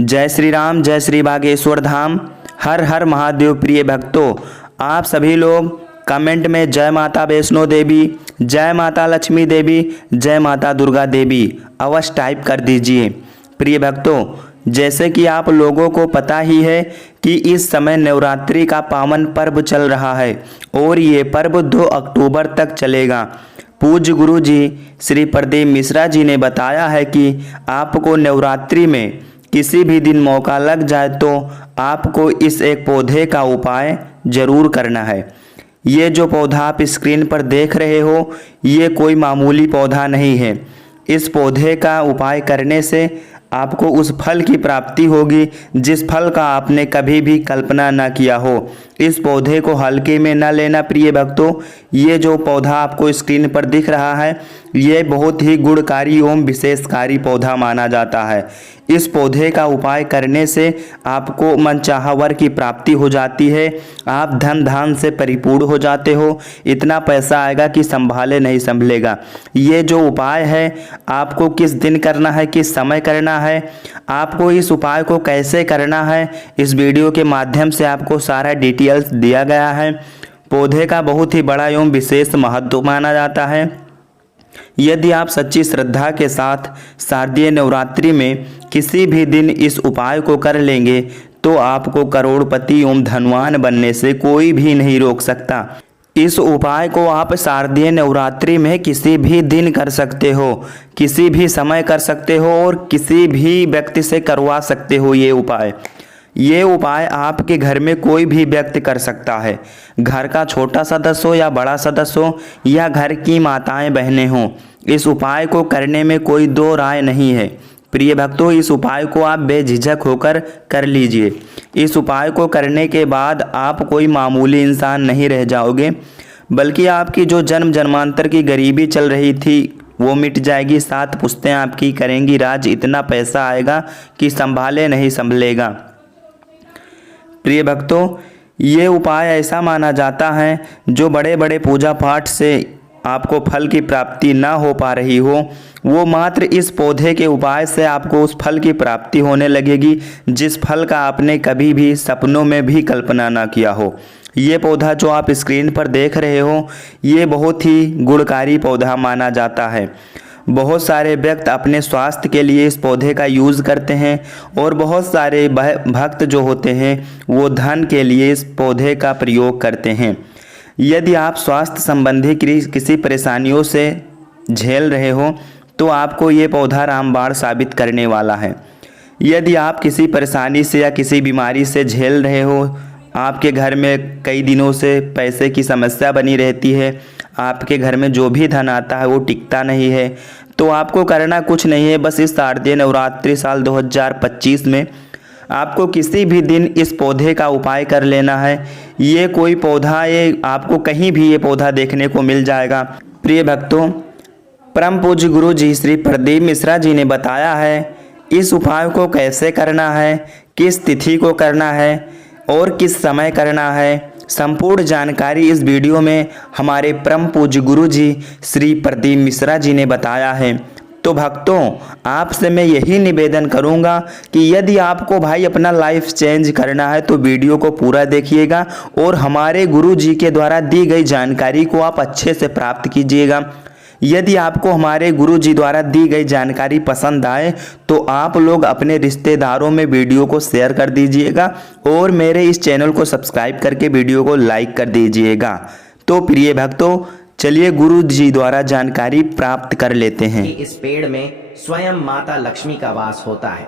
जय श्री राम, जय श्री बागेश्वर धाम। हर हर महादेव। प्रिय भक्तों, आप सभी लोग कमेंट में जय माता वैष्णो देवी, जय माता लक्ष्मी देवी, जय माता दुर्गा देवी अवश्य टाइप कर दीजिए। प्रिय भक्तों, जैसे कि आप लोगों को पता ही है कि इस समय नवरात्रि का पावन पर्व चल रहा है और ये पर्व 2 अक्टूबर तक चलेगा। पूज्य गुरु जी श्री प्रदीप मिश्रा जी ने बताया है कि आपको नवरात्रि में किसी भी दिन मौका लग जाए तो आपको इस एक पौधे का उपाय जरूर करना है। ये जो पौधा आप स्क्रीन पर देख रहे हो, ये कोई मामूली पौधा नहीं है। इस पौधे का उपाय करने से आपको उस फल की प्राप्ति होगी जिस फल का आपने कभी भी कल्पना न किया हो। इस पौधे को हल्के में न लेना प्रिय भक्तों। ये जो पौधा आपको स्क्रीन पर दिख रहा है, ये बहुत ही गुणकारी एवं विशेषकारी पौधा माना जाता है। इस पौधे का उपाय करने से आपको मनचाहा वर की प्राप्ति हो जाती है। आप धन धान से परिपूर्ण हो जाते हो। इतना पैसा आएगा कि संभाले नहीं संभलेगा। ये जो उपाय है आपको किस दिन करना है, किस समय करना है, आपको इस उपाय को कैसे करना है, इस वीडियो के माध्यम से आपको सारा डिटेल्स दिया गया है। पौधे का बहुत ही बड़ा एवं विशेष महत्व माना जाता है। यदि आप सच्ची श्रद्धा के साथ शारदीय नवरात्रि में किसी भी दिन इस उपाय को कर लेंगे तो आपको करोड़पति एवं धनवान बनने से कोई भी नहीं रोक सकता। इस उपाय को आप शारदीय नवरात्रि में किसी भी दिन कर सकते हो, किसी भी समय कर सकते हो और किसी भी व्यक्ति से करवा सकते हो। ये उपाय आपके घर में कोई भी व्यक्ति कर सकता है। घर का छोटा सदस्य हो या बड़ा सदस्य हो या घर की माताएं बहनें हों, इस उपाय को करने में कोई दो राय नहीं है। प्रिय भक्तों, इस उपाय को आप बेझिझक होकर कर लीजिए। इस उपाय को करने के बाद आप कोई मामूली इंसान नहीं रह जाओगे, बल्कि आपकी जो जन्म जन्मांतर की गरीबी चल रही थी वो मिट जाएगी। 7 पुश्तें आपकी करेंगी राज। इतना पैसा आएगा कि संभाले नहीं संभलेगा। प्रिय भक्तों, ये उपाय ऐसा माना जाता है जो बड़े बड़े पूजा पाठ से आपको फल की प्राप्ति ना हो पा रही हो, वो मात्र इस पौधे के उपाय से आपको उस फल की प्राप्ति होने लगेगी जिस फल का आपने कभी भी सपनों में भी कल्पना ना किया हो। ये पौधा जो आप स्क्रीन पर देख रहे हो, ये बहुत ही गुणकारी पौधा माना जाता है। बहुत सारे व्यक्ति अपने स्वास्थ्य के लिए इस पौधे का यूज़ करते हैं और बहुत सारे भक्त जो होते हैं वो धन के लिए इस पौधे का प्रयोग करते हैं। यदि आप स्वास्थ्य संबंधी किसी परेशानियों से झेल रहे हो तो आपको ये पौधा रामबाण साबित करने वाला है। यदि आप किसी परेशानी से या किसी बीमारी से झेल रहे हो, आपके घर में कई दिनों से पैसे की समस्या बनी रहती है, आपके घर में जो भी धन आता है वो टिकता नहीं है, तो आपको करना कुछ नहीं है। बस इस शारदीय नवरात्रि साल 2025 में आपको किसी भी दिन इस पौधे का उपाय कर लेना है। ये कोई पौधा, ये आपको कहीं भी ये पौधा देखने को मिल जाएगा। प्रिय भक्तों, परम पूज्य गुरु जी श्री प्रदीप मिश्रा जी ने बताया है इस उपाय को कैसे करना है, किस तिथि को करना है और किस समय करना है। संपूर्ण जानकारी इस वीडियो में हमारे परम पूज्य गुरु जी श्री प्रदीप मिश्रा जी ने बताया है। तो भक्तों, आपसे मैं यही निवेदन करूंगा कि यदि आपको भाई अपना लाइफ चेंज करना है तो वीडियो को पूरा देखिएगा और हमारे गुरु जी के द्वारा दी गई जानकारी को आप अच्छे से प्राप्त कीजिएगा। यदि आपको हमारे गुरु जी द्वारा दी गई जानकारी पसंद आए तो आप लोग अपने रिश्तेदारों में वीडियो को शेयर कर दीजिएगा और मेरे इस चैनल को सब्सक्राइब करके वीडियो को लाइक कर दीजिएगा। तो प्रिय भक्तों, चलिए गुरु जी द्वारा जानकारी प्राप्त कर लेते हैं। इस पेड़ में स्वयं माता लक्ष्मी का वास होता है।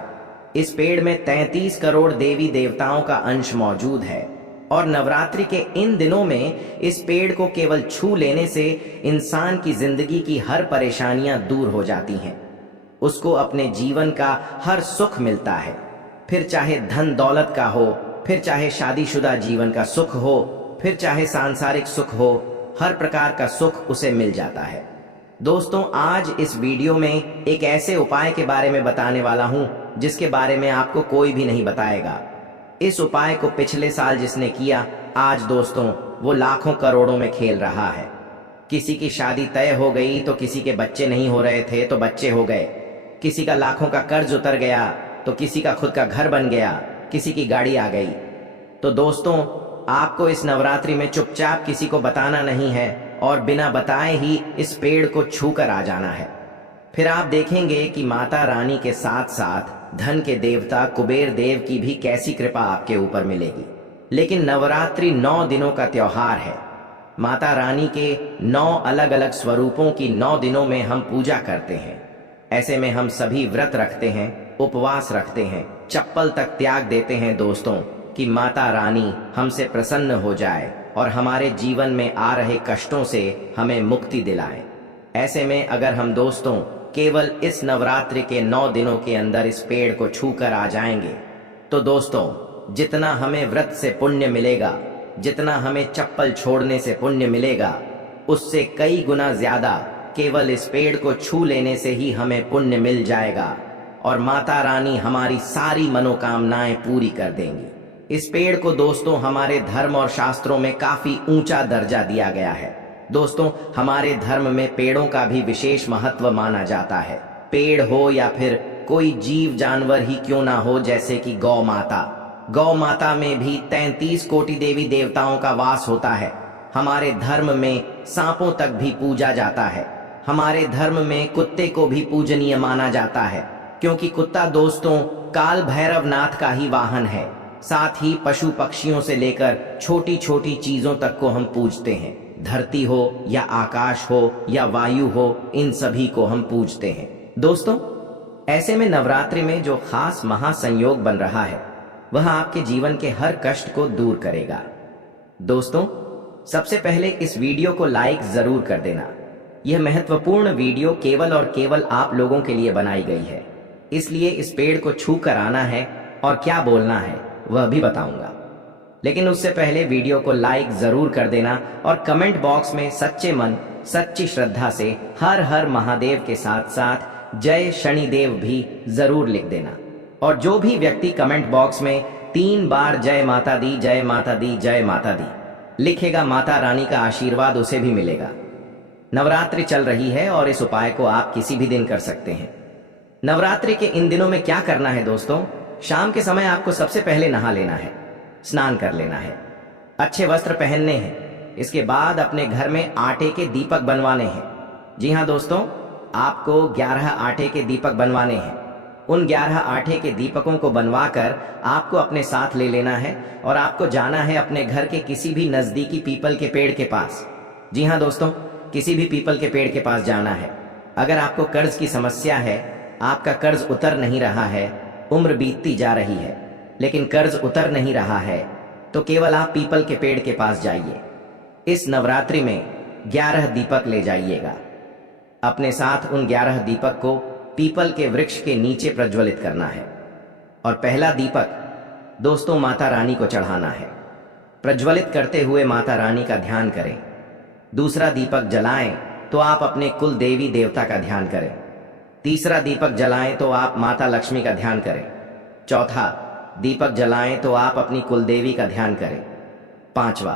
इस पेड़ में 33 करोड़ देवी देवताओं का अंश मौजूद है और नवरात्रि के इन दिनों में इस पेड़ को केवल छू लेने से इंसान की जिंदगी की हर परेशानियां दूर हो जाती हैं। उसको अपने जीवन का हर सुख मिलता है, फिर चाहे धन दौलत का हो, फिर चाहे शादीशुदा जीवन का सुख हो, फिर चाहे सांसारिक सुख हो, हर प्रकार का सुख उसे मिल जाता है। दोस्तों, आज इस वीडियो में एक ऐसे उपाय के बारे में बताने वाला हूं जिसके बारे में आपको कोई भी नहीं बताएगा। इस उपाय को पिछले साल जिसने किया, आज दोस्तों वो लाखों करोड़ों में खेल रहा है। किसी की शादी तय हो गई तो किसी के बच्चे नहीं हो रहे थे तो बच्चे हो गए। किसी का लाखों का कर्ज उतर गया तो किसी का खुद का घर बन गया, किसी की गाड़ी आ गई। तो दोस्तों, आपको इस नवरात्रि में चुपचाप किसी को बताना नहीं है और बिना बताए ही इस पेड़ को छूकर आ जाना है। फिर आप देखेंगे कि माता रानी के साथ साथ धन के देवता कुबेर देव की भी कैसी कृपा आपके ऊपर मिलेगी। लेकिन नवरात्रि 9 दिनों का त्योहार है। माता रानी के 9 अलग अलग स्वरूपों की 9 दिनों में हम पूजा करते हैं। ऐसे में हम सभी व्रत रखते हैं, उपवास रखते हैं, चप्पल तक त्याग देते हैं दोस्तों, कि माता रानी हमसे प्रसन्न हो जाए और हमारे जीवन में आ रहे कष्टों से हमें मुक्ति दिलाए। ऐसे में अगर हम दोस्तों केवल इस नवरात्रि के 9 दिनों के अंदर इस पेड़ को छूकर आ जाएंगे, तो दोस्तों जितना हमें व्रत से पुण्य मिलेगा, जितना हमें चप्पल छोड़ने से पुण्य मिलेगा, उससे कई गुना ज्यादा केवल इस पेड़ को छू लेने से ही हमें पुण्य मिल जाएगा और माता रानी हमारी सारी मनोकामनाएं पूरी कर देंगी। इस पेड़ को दोस्तों हमारे धर्म और शास्त्रों में काफी ऊंचा दर्जा दिया गया है। दोस्तों, हमारे धर्म में पेड़ों का भी विशेष महत्व माना जाता है। पेड़ हो या फिर कोई जीव जानवर ही क्यों ना हो, जैसे कि गौ माता। गौ माता में भी 33 कोटि देवी देवताओं का वास होता है। हमारे धर्म में सांपों तक भी पूजा जाता है। हमारे धर्म में कुत्ते को भी पूजनीय माना जाता है, क्योंकि कुत्ता दोस्तों काल भैरव नाथ का ही वाहन है। साथ ही पशु पक्षियों से लेकर छोटी छोटी चीजों तक को हम पूजते हैं। धरती हो या आकाश हो या वायु हो, इन सभी को हम पूजते हैं। दोस्तों, ऐसे में नवरात्रि में जो खास महासंयोग बन रहा है, वह आपके जीवन के हर कष्ट को दूर करेगा। दोस्तों, सबसे पहले इस वीडियो को लाइक जरूर कर देना। यह महत्वपूर्ण वीडियो केवल और केवल आप लोगों के लिए बनाई गई है, इसलिए इस पेड़ को छू कर आना है और क्या बोलना है वह भी बताऊंगा। लेकिन उससे पहले वीडियो को लाइक जरूर कर देना और कमेंट बॉक्स में सच्चे मन सच्ची श्रद्धा से हर हर महादेव के साथ साथ जय शनिदेव भी जरूर लिख देना। और जो भी व्यक्ति कमेंट बॉक्स में 3 बार जय माता दी जय माता दी जय माता दी लिखेगा, माता रानी का आशीर्वाद उसे भी मिलेगा। नवरात्रि चल रही है और इस उपाय को आप किसी भी दिन कर सकते हैं। नवरात्रि के इन दिनों में क्या करना है दोस्तों? शाम के समय आपको सबसे पहले नहा लेना है, स्नान कर लेना है, अच्छे वस्त्र पहनने हैं। इसके बाद अपने घर में आटे के दीपक बनवाने हैं। जी हाँ दोस्तों, आपको 11 आटे के दीपक बनवाने हैं। उन 11 आटे के दीपकों को बनवाकर आपको अपने साथ ले लेना है और आपको जाना है अपने घर के किसी भी नजदीकी पीपल के पेड़ के पास। जी हाँ दोस्तों, किसी भी पीपल के पेड़ के पास जाना है। अगर आपको कर्ज की समस्या है, आपका कर्ज उतर नहीं रहा है, उम्र बीतती जा रही है लेकिन कर्ज उतर नहीं रहा है, तो केवल आप पीपल के पेड़ के पास जाइए। इस नवरात्रि में 11 दीपक ले जाइएगा। अपने साथ उन 11 दीपक को पीपल के वृक्ष के नीचे प्रज्वलित करना है। और पहला दीपक दोस्तों माता रानी को चढ़ाना है। प्रज्वलित करते हुए माता रानी का ध्यान करें। दूसरा दीपक जलाएं तो आप अपने कुल देवी देवता का ध्यान करें। तीसरा दीपक जलाएं तो आप माता लक्ष्मी का ध्यान करें। चौथा दीपक जलाएं तो आप अपनी कुल देवी का ध्यान करें। पांचवा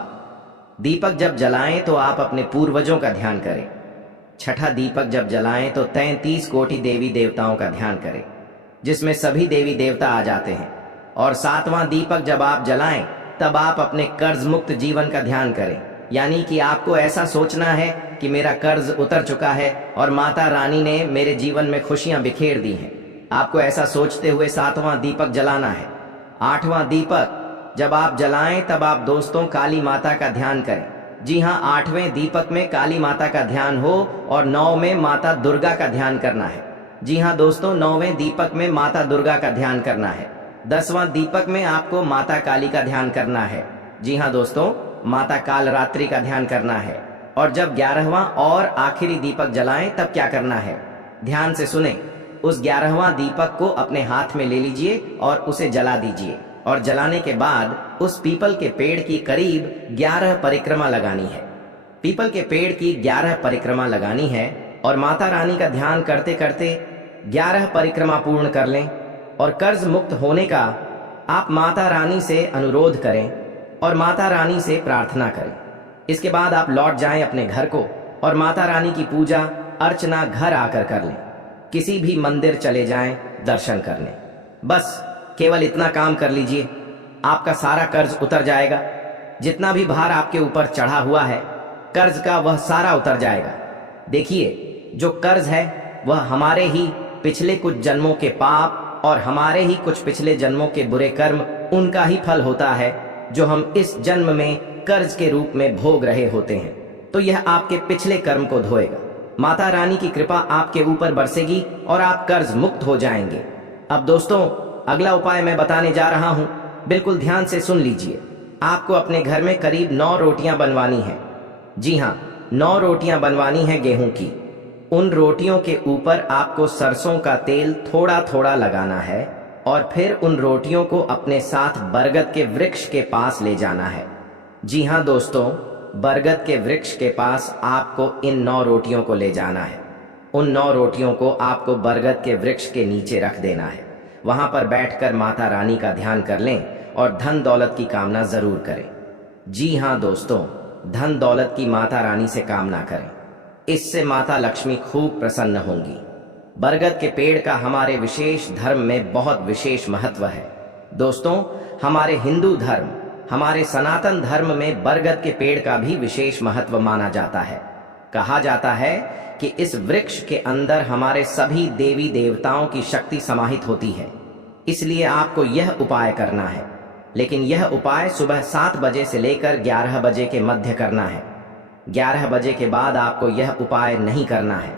दीपक जब जलाएं तो आप अपने पूर्वजों का ध्यान करें। छठा दीपक जब जलाएं तो 33 कोटि देवी देवताओं का ध्यान करें, जिसमें सभी देवी देवता आ जाते हैं। और सातवां दीपक जब आप जलाएं तब आप अपने कर्ज मुक्त जीवन का ध्यान करें। यानी कि आपको ऐसा सोचना है कि मेरा कर्ज उतर चुका है और माता रानी ने मेरे जीवन में खुशियां बिखेर दी हैं। आपको ऐसा सोचते हुए 7वां दीपक जलाना है। 8वां दीपक जब आप जलाएं तब आप दोस्तों काली माता का ध्यान करें। जी हाँ, 8वें दीपक में काली माता का ध्यान हो और 9 में माता दुर्गा का ध्यान करना है। जी हाँ दोस्तों, 9वें दीपक में माता दुर्गा का ध्यान करना है। 10वां दीपक में आपको माता काली का ध्यान करना है। जी हाँ दोस्तों, माता काल रात्रि का ध्यान करना है। और जब 11वां और आखिरी दीपक जलाएं तब क्या करना है, ध्यान से सुने। उस 11वां दीपक को अपने हाथ में ले लीजिए और उसे जला दीजिए। और जलाने के बाद उस पीपल के पेड़ की करीब 11 परिक्रमा लगानी है। पीपल के पेड़ की 11 परिक्रमा लगानी है और माता रानी का ध्यान करते करते 11 परिक्रमा पूर्ण कर लें। और कर्ज मुक्त होने का आप माता रानी से अनुरोध करें और माता रानी से प्रार्थना करें। इसके बाद आप लौट जाएं अपने घर को और माता रानी की पूजा अर्चना घर आकर कर लें। किसी भी मंदिर चले जाएं दर्शन करने। बस केवल इतना काम कर लीजिए, आपका सारा कर्ज उतर जाएगा। जितना भी भार आपके ऊपर चढ़ा हुआ है कर्ज का, वह सारा उतर जाएगा। देखिए, जो कर्ज है वह हमारे ही पिछले कुछ जन्मों के पाप और हमारे ही कुछ पिछले जन्मों के बुरे कर्म, उनका ही फल होता है जो हम इस जन्म में कर्ज के रूप में भोग रहे होते हैं। तो यह आपके पिछले कर्म को धोएगा। माता रानी की कृपा आपके ऊपर बरसेगी और आप कर्ज मुक्त हो जाएंगे। अब दोस्तों, अगला उपाय मैं बताने जा रहा हूं, बिल्कुल ध्यान से सुन लीजिए। आपको अपने घर में करीब 9 रोटियां बनवानी है। जी हाँ, 9 रोटियां बनवानी है गेहूं की। उन रोटियों के ऊपर आपको सरसों का तेल थोड़ा थोड़ा लगाना है और फिर उन रोटियों को अपने साथ बरगद के वृक्ष के पास ले जाना है। जी हाँ दोस्तों, बरगद के वृक्ष के पास आपको इन 9 रोटियों को ले जाना है। उन 9 रोटियों को आपको बरगद के वृक्ष के नीचे रख देना है। वहां पर बैठकर माता रानी का ध्यान कर लें और धन दौलत की कामना जरूर करें। जी हाँ दोस्तों, धन दौलत की माता रानी से कामना करें, इससे माता लक्ष्मी खूब प्रसन्न होंगी। बरगद के पेड़ का हमारे विशेष धर्म में बहुत विशेष महत्व है। दोस्तों, हमारे हिंदू धर्म, हमारे सनातन धर्म में बरगद के पेड़ का भी विशेष महत्व माना जाता है। कहा जाता है कि इस वृक्ष के अंदर हमारे सभी देवी देवताओं की शक्ति समाहित होती है। इसलिए आपको यह उपाय करना है, लेकिन यह उपाय सुबह 7 बजे से लेकर 11 बजे के मध्य करना है। 11 बजे के बाद आपको यह उपाय नहीं करना है।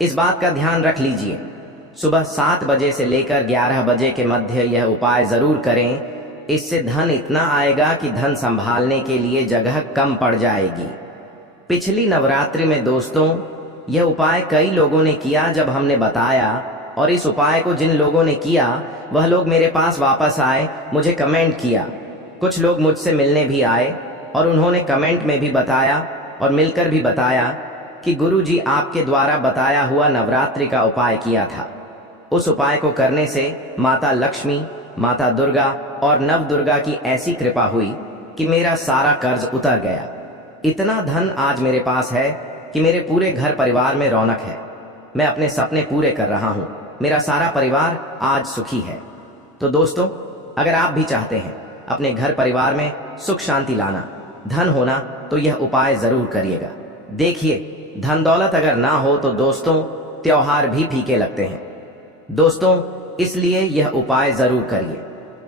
इस बात का ध्यान रख लीजिए। सुबह 7 बजे से लेकर 11 बजे के मध्य यह उपाय जरूर करें। इससे धन इतना आएगा कि धन संभालने के लिए जगह कम पड़ जाएगी। पिछली नवरात्रि में दोस्तों, यह उपाय कई लोगों ने किया जब हमने बताया, और इस उपाय को जिन लोगों ने किया वह लोग मेरे पास वापस आए, मुझे कमेंट किया। कुछ लोग मुझसे मिलने भी आए और उन्होंने कमेंट में भी बताया और मिलकर भी बताया कि गुरुजी आपके द्वारा बताया हुआ नवरात्रि का उपाय किया था। उस उपाय को करने से माता लक्ष्मी, माता दुर्गा और नव दुर्गा की ऐसी कृपा हुई कि मेरा सारा कर्ज उतर गया। इतना धन आज मेरे पास है कि मेरे पूरे घर परिवार में रौनक है। मैं अपने सपने पूरे कर रहा हूँ। मेरा सारा परिवार आज सुखी है। तो दोस्तों, अगर आप भी चाहते हैं अपने घर परिवार में सुख शांति लाना, धन होना, तो यह उपाय जरूर करिएगा। देखिए, धन दौलत अगर ना हो तो दोस्तों त्योहार भी फीके लगते हैं। दोस्तों, इसलिए यह उपाय जरूर करिए।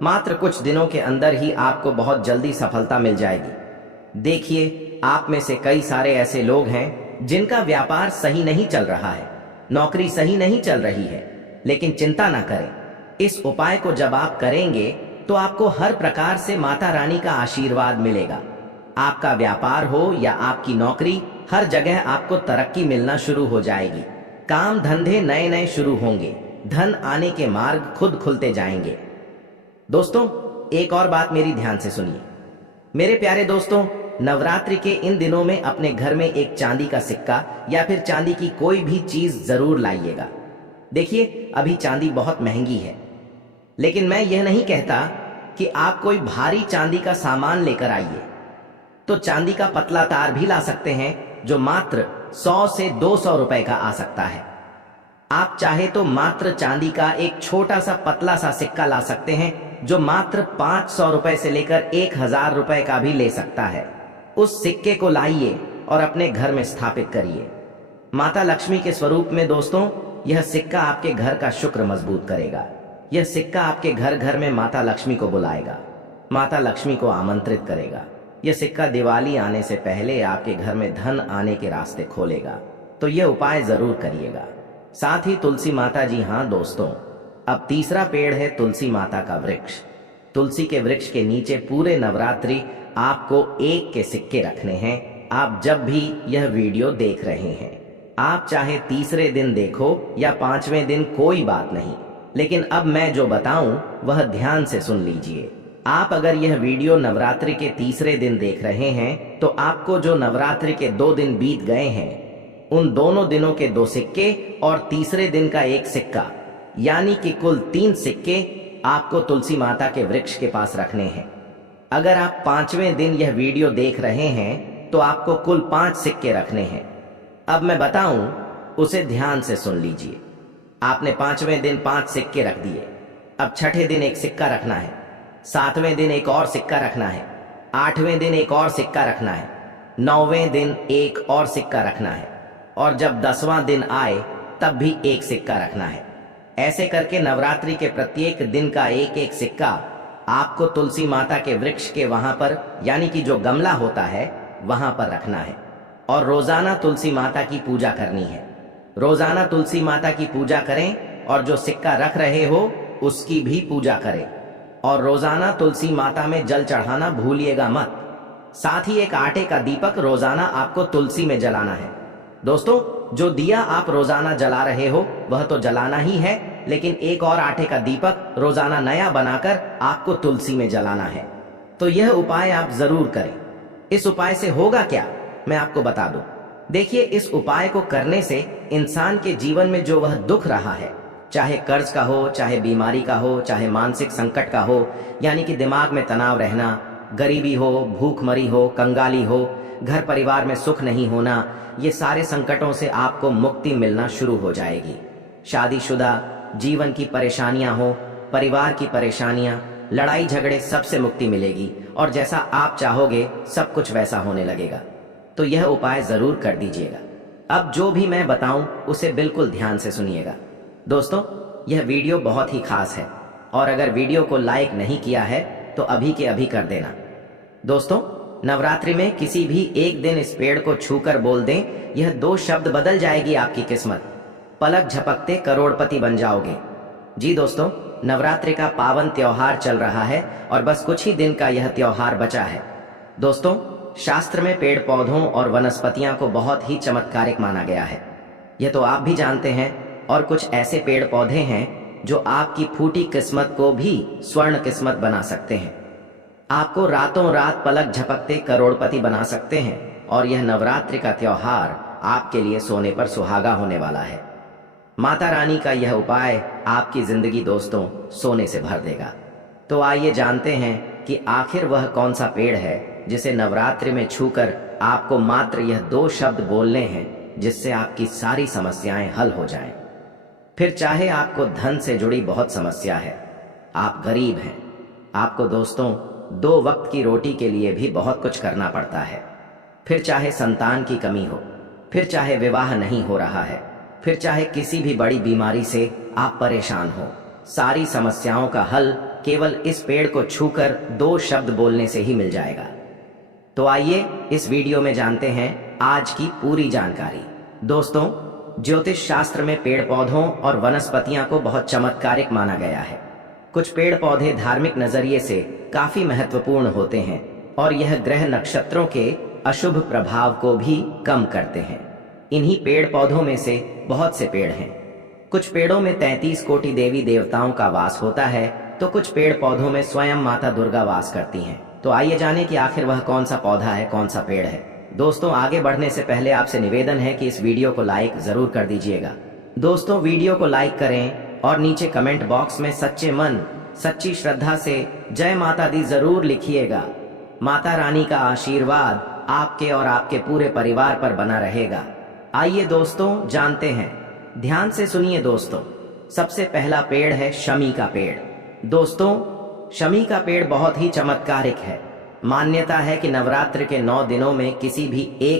मात्र कुछ दिनों के अंदर ही आपको बहुत जल्दी सफलता मिल जाएगी। देखिए, आप में से कई सारे ऐसे लोग हैं जिनका व्यापार सही नहीं चल रहा है, नौकरी सही नहीं चल रही है, लेकिन चिंता ना करें। इस उपाय को जब आप करेंगे तो आपको हर प्रकार से माता रानी का आशीर्वाद मिलेगा। आपका व्यापार हो या आपकी नौकरी, हर जगह आपको तरक्की मिलना शुरू हो जाएगी। काम धंधे नए नए शुरू होंगे, धन आने के मार्ग खुद खुलते जाएंगे। दोस्तों, एक और बात मेरी ध्यान से सुनिए। मेरे प्यारे दोस्तों, नवरात्रि के इन दिनों में अपने घर में एक चांदी का सिक्का या फिर चांदी की कोई भी चीज जरूर लाइएगा। देखिए, अभी चांदी बहुत महंगी है, लेकिन मैं यह नहीं कहता कि आप कोई भारी चांदी का सामान लेकर आइए। तो चांदी का पतला तार भी ला सकते हैं जो मात्र 100 से 200 रुपए का आ सकता है। आप चाहे तो मात्र चांदी का एक छोटा सा पतला सा सिक्का ला सकते हैं जो मात्र 500 रुपए से लेकर 1000 रुपए का भी ले सकता है। उस सिक्के को लाइए और अपने घर में स्थापित करिए। माता लक्ष्मी के स्वरूप में दोस्तों, यह सिक्का आपके घर का शुक्र मजबूत करेगा। यह सिक्का आपके घर घर में माता लक्ष्मी को बुलाएगा, माता लक्ष्मी को आमंत्रित करेगा। यह सिक्का दिवाली आने से पहले आपके घर में धन आने के रास्ते खोलेगा। तो यह उपाय जरूर करिएगा। साथ ही तुलसी माता, जी हाँ दोस्तों, अब तीसरा पेड़ है तुलसी माता का वृक्ष। तुलसी के वृक्ष के नीचे पूरे नवरात्रि आपको 1 के सिक्के रखने हैं। आप जब भी यह वीडियो देख रहे हैं, आप चाहे तीसरे दिन देखो या 5वें दिन, कोई बात नहीं, लेकिन अब मैं जो बताऊं वह ध्यान से सुन लीजिए। आप अगर यह वीडियो नवरात्रि के तीसरे दिन देख रहे हैं तो आपको जो नवरात्रि के 2 दिन बीत गए हैं, उन दोनों दिनों के 2 सिक्के और तीसरे दिन का 1 सिक्का, यानी कि कुल 3 सिक्के आपको तुलसी माता के वृक्ष के पास रखने हैं। अगर आप 5वें दिन यह वीडियो देख रहे हैं तो आपको कुल 5 सिक्के रखने हैं। अब मैं बताऊं, उसे ध्यान से सुन लीजिए। आपने 5वें दिन 5 सिक्के रख दिए। अब छठे दिन एक सिक्का रखना है, 7वें दिन एक और सिक्का रखना है, 8वें दिन एक और सिक्का रखना है, 9वें दिन एक और सिक्का रखना है, और जब 10वां दिन आए तब भी एक सिक्का रखना है। ऐसे करके नवरात्रि के प्रत्येक दिन का एक एक सिक्का आपको तुलसी माता के वृक्ष के वहां पर, यानी कि जो गमला होता है वहां पर रखना है, और रोजाना तुलसी माता की पूजा करनी है। रोजाना तुलसी माता की पूजा करें और जो सिक्का रख रहे हो उसकी भी पूजा करें, और रोजाना तुलसी माता में जल चढ़ाना भूलिएगा मत। साथ ही एक आटे का दीपक रोजाना आपको तुलसी में जलाना है। दोस्तों, जो दिया आप रोजाना जला रहे हो वह तो जलाना ही है, लेकिन एक और आटे का दीपक रोजाना नया बनाकर आपको तुलसी में जलाना है। तो यह उपाय आप जरूर करें। इस उपाय से होगा क्या, मैं आपको बता दूं। देखिए, इस उपाय को करने से इंसान के जीवन में जो वह दुख रहा है, चाहे कर्ज का हो, चाहे बीमारी का हो, चाहे मानसिक संकट का हो, यानी कि दिमाग में तनाव रहना, गरीबी हो, भूखमरी हो, कंगाली हो, घर परिवार में सुख नहीं होना, ये सारे संकटों से आपको मुक्ति मिलना शुरू हो जाएगी। शादीशुदा जीवन की परेशानियां हो, परिवार की परेशानियां, लड़ाई झगड़े, सबसे मुक्ति मिलेगी, और जैसा आप चाहोगे सब कुछ वैसा होने लगेगा। तो यह उपाय जरूर कर दीजिएगा। अब जो भी मैं बताऊं उसे बिल्कुल ध्यान से सुनिएगा। दोस्तों, यह वीडियो बहुत ही खास है, और अगर वीडियो को लाइक नहीं किया है तो अभी के अभी कर देना। दोस्तों, नवरात्रि में किसी भी एक दिन इस पेड़ को छूकर बोल दें, यह 2 शब्द बदल जाएगी आपकी किस्मत। पलक झपकते करोड़पति बन जाओगे। जी दोस्तों, नवरात्रि का पावन त्योहार चल रहा है और बस कुछ ही दिन का यह त्योहार बचा है। दोस्तों, शास्त्र में पेड़ पौधों और वनस्पतियां को बहुत ही चमत्कारिक माना गया है। यह तो आप भी जानते हैं, और कुछ ऐसे पेड़ पौधे हैं जो आपकी फूटी किस्मत को भी स्वर्ण किस्मत बना सकते हैं। आपको रातों रात पलक झपकते करोड़पति बना सकते हैं, और यह नवरात्रि का त्योहार आपके लिए सोने पर सुहागा होने वाला है। माता रानी का यह उपाय आपकी जिंदगी दोस्तों सोने से भर देगा। तो आइए जानते हैं कि आखिर वह कौन सा पेड़ है जिसे नवरात्रि में छूकर आपको मात्र यह 2 शब्द बोलने हैं, जिससे आपकी सारी समस्याएं हल हो जाएं। फिर चाहे आपको धन से जुड़ी बहुत समस्या है, आप गरीब हैं, आपको दोस्तों 2 वक्त की रोटी के लिए भी बहुत कुछ करना पड़ता है, फिर चाहे संतान की कमी हो, फिर चाहे विवाह नहीं हो रहा है, फिर चाहे किसी भी बड़ी बीमारी से आप परेशान हो, सारी समस्याओं का हल केवल इस पेड़ को छूकर 2 शब्द बोलने से ही मिल जाएगा। तो आइए इस वीडियो में जानते हैं आज की पूरी जानकारी। दोस्तों, ज्योतिष शास्त्र में पेड़ पौधों और वनस्पतियां को बहुत चमत्कारिक माना गया है। कुछ पेड़ पौधे धार्मिक नजरिए से काफी महत्वपूर्ण होते हैं, और यह ग्रह नक्षत्रों के अशुभ प्रभाव को भी कम करते हैं। इन्हीं पेड़ पौधों में से बहुत से पेड़ हैं। कुछ पेड़ों में 33 कोटि देवी देवताओं का वास होता है, तो कुछ पेड़ पौधों में स्वयं माता दुर्गा वास करती हैं। तो आइए जाने कि आखिर वह कौन सा पौधा है, कौन सा पेड़ है। दोस्तों, आगे बढ़ने से पहले आपसे निवेदन है कि इस वीडियो को लाइक जरूर कर दीजिएगा। दोस्तों, वीडियो को लाइक करें और नीचे कमेंट बॉक्स में सच्चे मन सच्ची श्रद्धा से जय माता दी जरूर लिखिएगा। माता रानी का आशीर्वाद आपके और आपके पूरे परिवार पर बना रहेगा। आइए दोस्तों जानते हैं, ध्यान से सुनिए दोस्तों। सबसे पहला पेड़ है शमी का पेड़। दोस्तों, शमी का पेड़ बहुत ही चमत्कारिक है। मान्यता है कि नवरात्र के 9 दिनों में किसी भी एक